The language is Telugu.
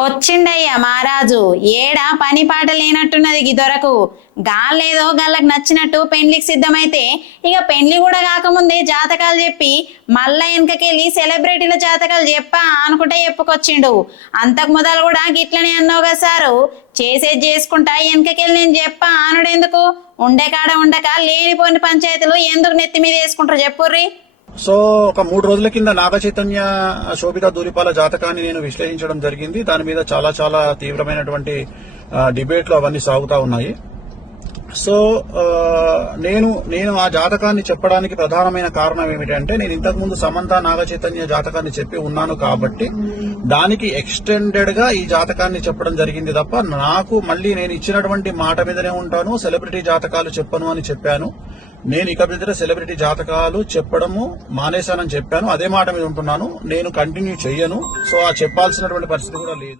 వచ్చిండయ్యా మహారాజు. ఏడ పని పాట లేనట్టున్నది గిదొరకు. గాలేదో గళ్ళకి నచ్చినట్టు పెండ్లికి సిద్ధమైతే ఇక పెండ్లి కూడా కాకముందే జాతకాలు చెప్పి మళ్ళా వెనకకెళ్ళి సెలబ్రిటీల జాతకాలు చెప్పా అనుకుంటే చెప్పుకొచ్చిండు. అంతకు మొదలు కూడా గిట్లనే అన్నావు కదా సారు, చేసేది చేసుకుంటా వెనకకెళ్ళి నేను చెప్పా అనుడెందుకు? ఉండే కాడ ఉండక లేనిపోని పంచాయతీలు ఎందుకు నెత్తి మీద వేసుకుంటారు చెప్పుర్రి. సో ఒక 3 రోజుల కింద నాగ చైతన్య శోభిత ధూళిపాల జాతకాన్ని నేను విశ్లేషించడం జరిగింది. దాని మీద చాలా చాలా తీవ్రమైనటువంటి డిబేట్లు అవన్నీ సాగుతా ఉన్నాయి. సో నేను ఆ జాతకాన్ని చెప్పడానికి ప్రధానమైన కారణం ఏమిటంటే, నేను ఇంతకు ముందు సమంత నాగ చైతన్య జాతకాన్ని చెప్పి ఉన్నాను కాబట్టి దానికి ఎక్స్టెండెడ్ గా ఈ జాతకాన్ని చెప్పడం జరిగింది తప్ప, నాకు మళ్ళీ నేను ఇచ్చినటువంటి మాట మీదనే ఉంటాను, సెలబ్రిటీ జాతకాలు చెప్పను అని చెప్పాను. నేను ఇక మీద సెలబ్రిటీ జాతకాలు చెప్పడము మానేశానని చెప్పాను. అదే మాట మీద ఉంటున్నాను. నేను కంటిన్యూ చెయ్యను. సో ఆ చెప్పాల్సినటువంటి పరిస్థితి కూడా లేదు.